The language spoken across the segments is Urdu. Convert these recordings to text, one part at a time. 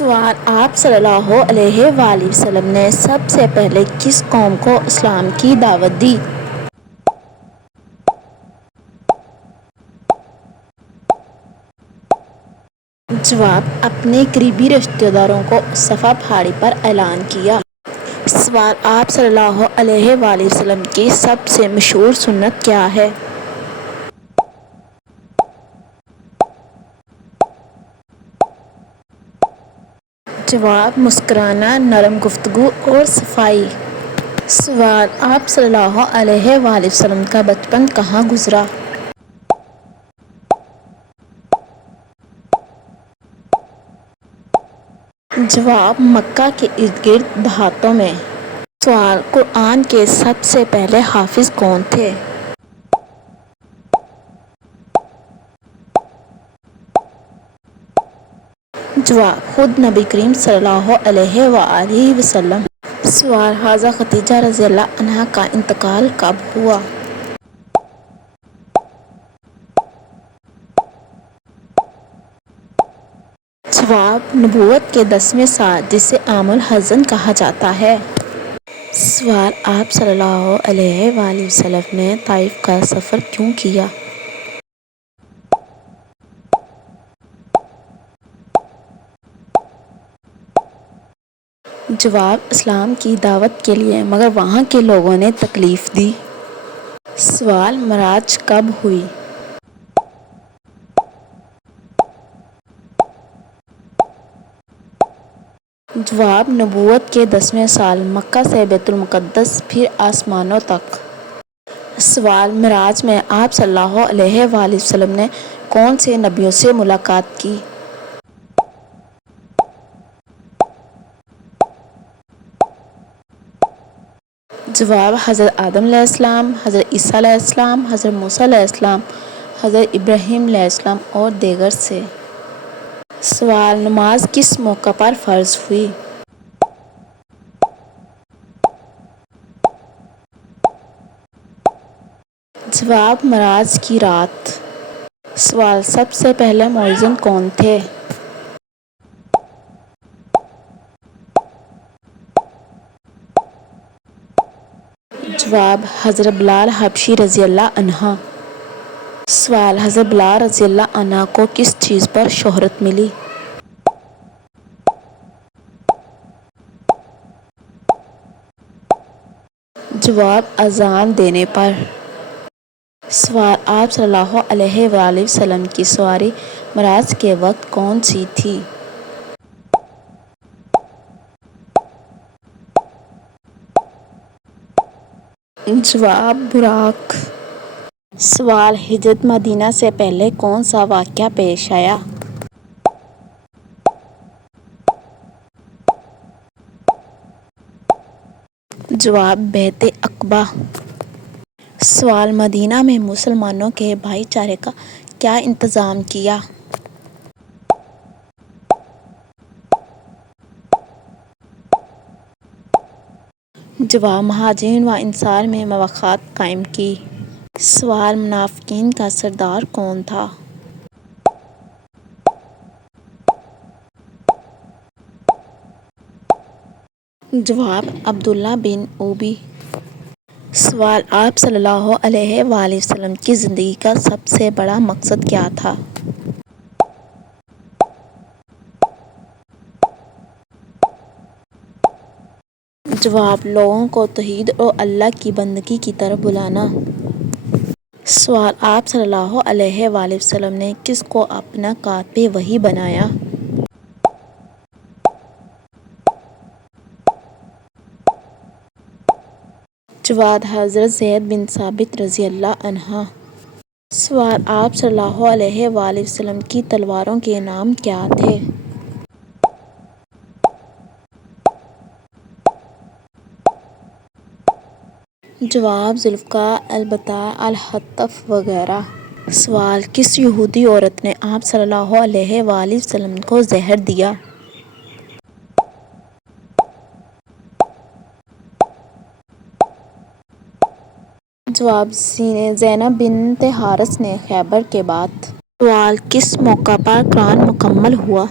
سوال: آپ صلی اللہ علیہ وآلہ وسلم نے سب سے پہلے کس قوم کو اسلام کی دعوت دی؟ جواب: اپنے قریبی رشتہ داروں کو صفا پہاڑی پر اعلان کیا۔ سوال: آپ صلی اللہ علیہ وآلہ وسلم کی سب سے مشہور سنت کیا ہے؟ جواب: مسکرانا، نرم گفتگو اور صفائی۔ سوال: آپ صلی اللہ علیہ وآلہ وسلم کا بچپن کہاں گزرا؟ جواب: مکہ کے ارد گرد دیہاتوں میں۔ سوال: قرآن کے سب سے پہلے حافظ کون تھے؟ جواب: خود نبی کریم صلی اللہ علیہ وآلہ وسلم۔ سوال: حضرت خدیجہ رضی اللہ عنہا کا انتقال کب ہوا؟ جواب: نبوت کے 10ویں سال، جسے عام الحزن کہا جاتا ہے۔ سوال: آپ صلی اللہ علیہ وآلہ وسلم نے طائف کا سفر کیوں کیا؟ جواب: اسلام کی دعوت کے لیے، مگر وہاں کے لوگوں نے تکلیف دی۔ سوال: معراج کب ہوئی؟ جواب: نبوت کے 10ویں سال، مکہ سے بیت المقدس پھر آسمانوں تک۔ سوال: معراج میں آپ صلی اللہ علیہ وآلہ وسلم نے کون سے نبیوں سے ملاقات کی؟ جواب: حضرت آدم علیہ السلام، حضرت عیسیٰ علیہ السلام، حضرت موسیٰ علیہ السلام، حضرت ابراہیم علیہ السلام اور دیگر سے۔ سوال: نماز کس موقع پر فرض ہوئی؟ جواب: معراج کی رات۔ سوال: سب سے پہلے مؤذن کون تھے؟ جواب: حضرت بلال حبشی رضی اللہ عنہ۔ سوال: حضرت بلال رضی اللہ عنہ کو کس چیز پر شہرت ملی؟ جواب: اذان دینے پر۔ سوال: آپ صلی اللہ علیہ وآلہ وسلم کی سواری معراج کے وقت کون سی تھی؟ جواب: براق۔ سوال: ہجرت مدینہ سے پہلے کون سا واقعہ پیش آیا؟ جواب: بیعت عقبہ۔ سوال: مدینہ میں مسلمانوں کے بھائی چارے کا کیا انتظام کیا؟ جواب: مہاجرین و انصار میں موافقت قائم کی۔ سوال: منافقین کا سردار کون تھا؟ جواب: عبداللہ بن ابی۔ سوال: آپ صلی اللہ علیہ وآلہ وسلم کی زندگی کا سب سے بڑا مقصد کیا تھا؟ جواب: لوگوں کو توحید اور اللہ کی بندگی کی طرف بلانا۔ سوال: آپ صلی اللہ علیہ وآلہ وسلم نے کس کو اپنا کاتب وحی بنایا؟ جواب: حضرت زید بن ثابت رضی اللہ عنہ۔ سوال: آپ صلی اللہ علیہ وآلہ وسلم کی تلواروں کے نام کیا تھے؟ جواب: ذوالفقار، البطاء، الحطف وغیرہ۔ سوال: کس یہودی عورت نے آپ صلی اللہ علیہ وآلہ وسلم کو زہر دیا؟ جواب: زینب بنت حارث نے خیبر کے بعد۔ سوال: کس موقع پر قرآن مکمل ہوا؟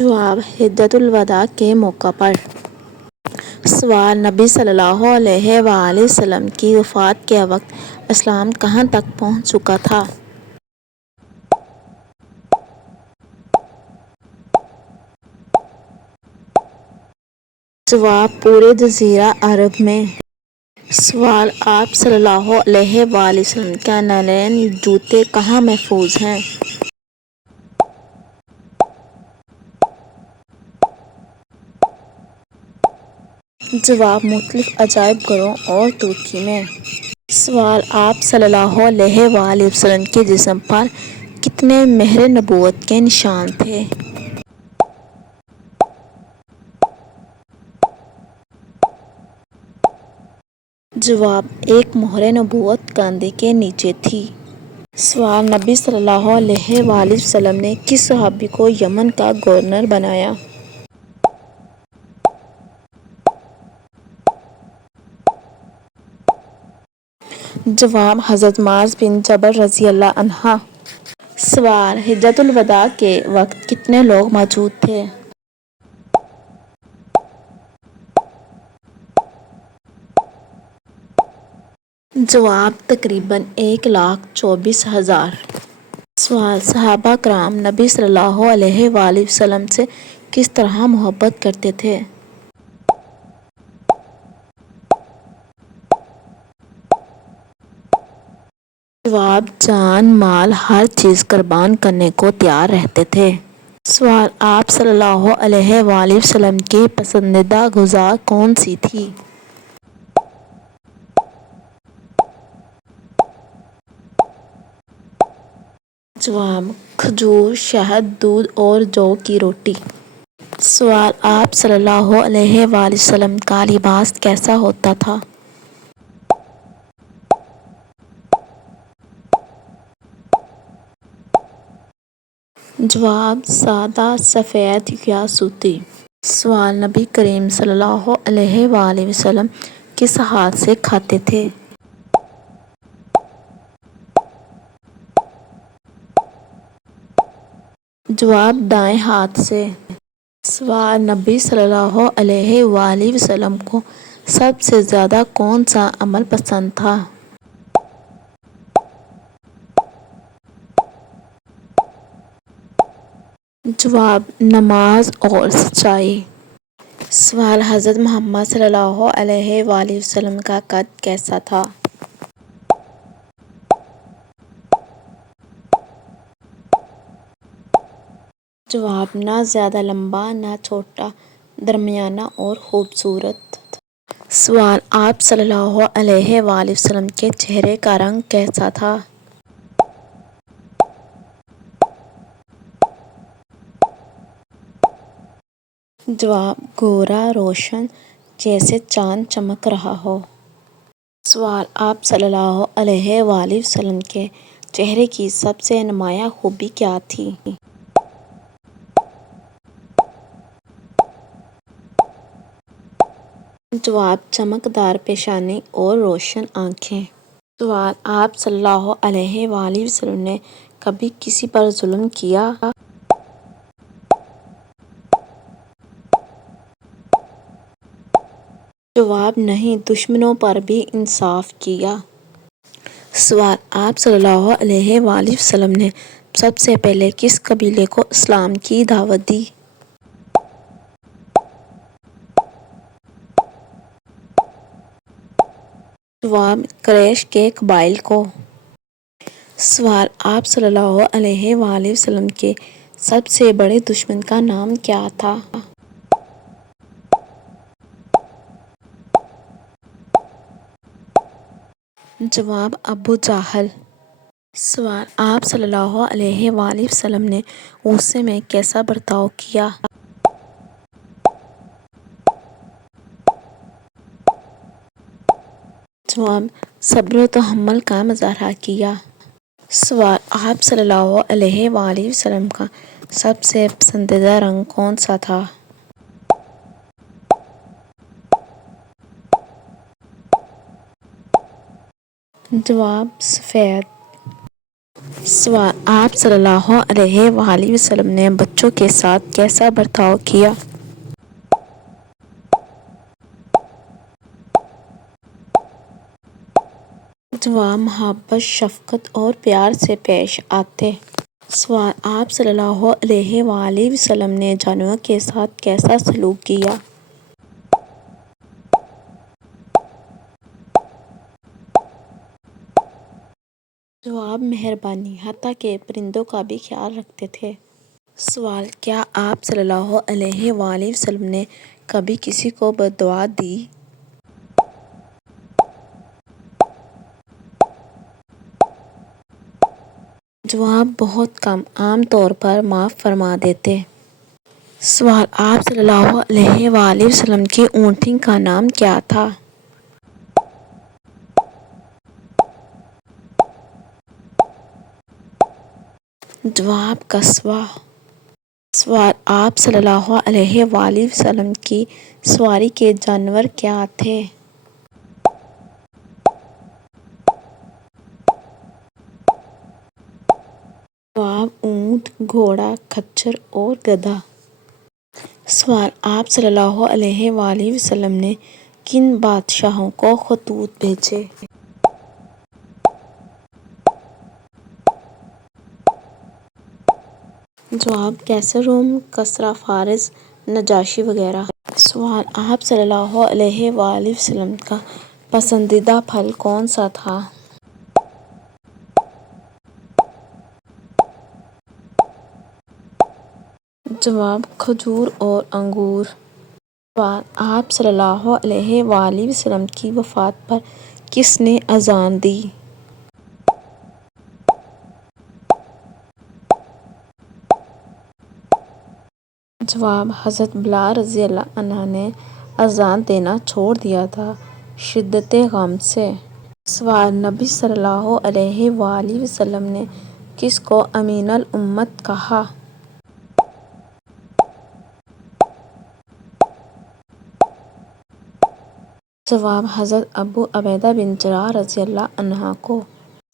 جواب حجۃ الوداع کے موقع پر۔ سوال نبی صلی اللہ علیہ وآلہ وسلم کی وفات کے وقت اسلام کہاں تک پہنچ چکا تھا؟ جواب پورے جزیرہ عرب میں۔ سوال آپ صلی اللہ علیہ وآلہ وسلم کے نعلین جوتے کہاں محفوظ ہیں؟ جواب مختلف عجائب گھروں اور ترکی میں۔ سوال آپ صلی اللہ علیہ وآلہ وسلم کے جسم پر کتنے مہر نبوت کے نشان تھے؟ جواب ایک مہر نبوت کاندھے کے نیچے تھی۔ سوال نبی صلی اللہ علیہ وآلہ وسلم نے کس صحابی کو یمن کا گورنر بنایا؟ جواب حضرت معاذ بن جبل رضی اللہ عنہ۔ سوال حجۃ الوداع کے وقت کتنے لوگ موجود تھے؟ جواب تقریباً 1,24,000۔ سوال صحابہ کرام نبی صلی اللہ علیہ وآلہ وسلم سے کس طرح محبت کرتے تھے؟ جواب جان مال ہر چیز قربان کرنے کو تیار رہتے تھے۔ سوال آپ صلی اللہ علیہ وآلہ وسلم کی پسندیدہ غذا کون سی تھی؟ جواب کھجور، شہد، دودھ اور جو کی روٹی۔ سوال آپ صلی اللہ علیہ وآلہ وسلم کا لباس کیسا ہوتا تھا؟ جواب سادہ، سفید یا سوتی۔ سوال نبی کریم صلی اللہ علیہ وآلہ وسلم کس ہاتھ سے کھاتے تھے؟ جواب دائیں ہاتھ سے۔ سوال نبی صلی اللہ علیہ وآلہ وسلم کو سب سے زیادہ کون سا عمل پسند تھا؟ جواب نماز اور سچائی۔ سوال حضرت محمد صلی اللہ علیہ وآلہ وسلم کا قد کیسا تھا؟ جواب نہ زیادہ لمبا نہ چھوٹا، درمیانہ اور خوبصورت۔ سوال آپ صلی اللہ علیہ وآلہ وسلم کے چہرے کا رنگ کیسا تھا؟ جواب گورا روشن، جیسے چاند چمک رہا ہو۔ سوال آپ صلی اللہ علیہ وآلہ وسلم کے چہرے کی سب سے نمایاں خوبی کیا تھی؟ جواب چمکدار پیشانی اور روشن آنکھیں۔ سوال آپ صلی اللہ علیہ وآلہ وسلم نے کبھی کسی پر ظلم کیا؟ جواب نہیں، دشمنوں پر بھی انصاف کیا۔ سوال آپ صلی اللہ علیہ وآلہ وسلم نے سب سے پہلے کس قبیلے کو اسلام کی دعوت دی؟ جواب قریش کے قبائل کو۔ سوال آپ صلی اللہ علیہ وآلہ وسلم کے سب سے بڑے دشمن کا نام کیا تھا؟ جواب ابو جہل۔ سوال آپ صلی اللہ علیہ وآلہ وسلم نے غصے میں کیسا برتاؤ کیا؟ جواب صبر و تحمل کا مظاہرہ کیا۔ سوال آپ صلی اللہ علیہ وآلہ وسلم کا سب سے پسندیدہ رنگ کون سا تھا؟ جواب سفید۔ سوال: آپ صلی اللہ علیہ وآلہ وسلم نے بچوں کے ساتھ کیسا برتاؤ کیا؟ جواب: محبت، شفقت اور پیار سے پیش آتے۔ سوال: آپ صلی اللہ علیہ وآلہ وسلم نے جانوروں کے ساتھ کیسا سلوک کیا؟ جواب: مہربانی، حتیٰ کہ پرندوں کا بھی خیال رکھتے تھے۔ سوال: کیا آپ صلی اللہ علیہ وآلہ وسلم نے کبھی کسی کو بد دعا دی؟ جواب: بہت کم، عام طور پر معاف فرما دیتے۔ سوال: آپ صلی اللہ علیہ وآلہ وسلم کی اونٹنی کا نام کیا تھا؟ جواب: قصواء۔ سوال: آپ صلی اللہ علیہ وآلہ وسلم کی سواری کے جانور کیا تھے؟ جواب: اونٹ، گھوڑا، خچر اور گدھا۔ سوال: آپ صلی اللہ علیہ وآلہ وسلم نے کن بادشاہوں کو خطوط بھیجے؟ جواب: قیصر روم، کسریٰ فارس، نجاشی وغیرہ۔ سوال: آپ صلی اللہ علیہ وآلہ وسلم کا پسندیدہ پھل کون سا تھا؟ جواب: کھجور اور انگور۔ سوال: آپ صلی اللہ علیہ وآلہ وسلم کی وفات پر کس نے اذان دی؟ جواب: حضرت بلال رضی اللہ عنہ نے اذان دینا چھوڑ دیا تھا شدت غم سے۔ سوال: نبی صلی اللہ علیہ وآلہ وسلم نے کس کو امین الامت کہا؟ جواب: حضرت ابو عبیدہ بن جراح رضی اللہ عنہ کو۔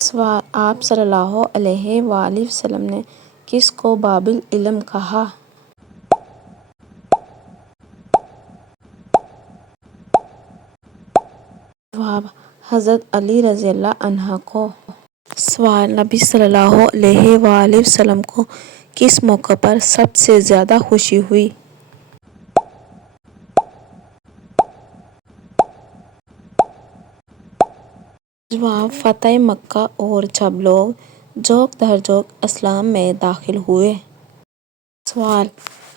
سوال: آپ صلی اللہ علیہ وآلہ وسلم نے کس کو باب العلم کہا؟ جواب: حضرت علی رضی اللہ عنہ کو۔ سوال: نبی صلی اللہ علیہ وآلہ وسلم کو کس موقع پر سب سے زیادہ خوشی ہوئی؟ جواب: فتح مکہ اور جب لوگ جوک در جوک اسلام میں داخل ہوئے۔ سوال: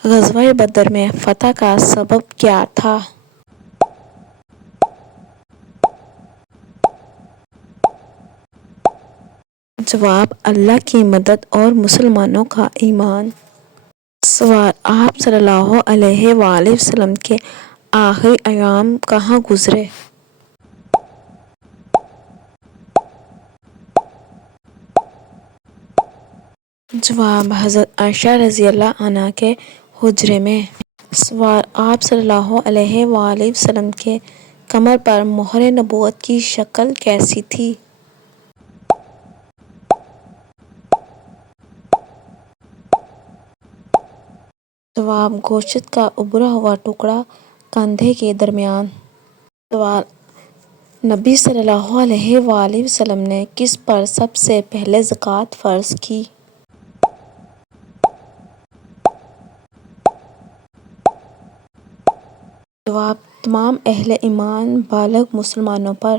غزوہ بدر میں فتح کا سبب کیا تھا؟ جواب: اللہ کی مدد اور مسلمانوں کا ایمان۔ سوال: آپ صلی اللہ علیہ وآلہ وسلم کے آخری ایام کہاں گزرے؟ جواب: حضرت عائشہ رضی اللہ عنہا کے حجرے میں۔ سوال: آپ صلی اللہ علیہ وآلہ وسلم کے کمر پر مہر نبوت کی شکل کیسی تھی؟ جواب: گوشت کا ابھرا ہوا ٹکڑا کندھے کے درمیان۔ سوال: نبی صلی اللہ علیہ وآلہ وسلم نے کس پر سب سے پہلے زکوٰۃ فرض کی؟ جواب: تمام اہل ایمان بالغ مسلمانوں پر۔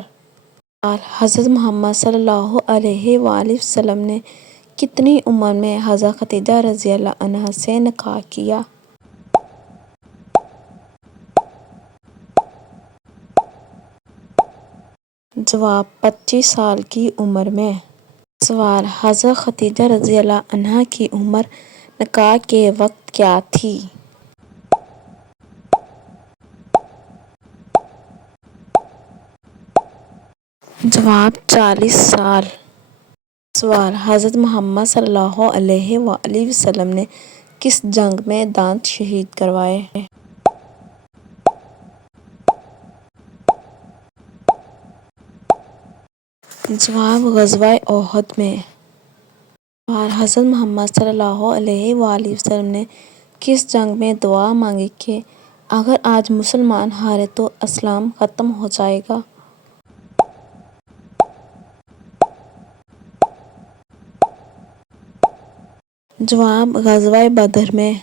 سوال: حضرت محمد صلی اللہ علیہ وآلہ وسلم نے کتنی عمر میں حضرت خدیجہ رضی اللہ عنہا سے نکاح کیا؟ جواب: 25 سال کی عمر میں۔ سوال: حضرت خدیجہ رضی اللہ عنہا کی عمر نکاح کے وقت کیا تھی؟ جواب: 40 سال۔ سوال: حضرت محمد صلی اللہ علیہ وآلہ وسلم نے کس جنگ میں دانت شہید کروائے؟ جواب: غزوہ احد میں۔ سوال: حضرت محمد صلی اللہ علیہ وآلہ وسلم نے کس جنگ میں دعا مانگی کہ اگر آج مسلمان ہارے تو اسلام ختم ہو جائے گا؟ جواب: غزوہ بدر میں۔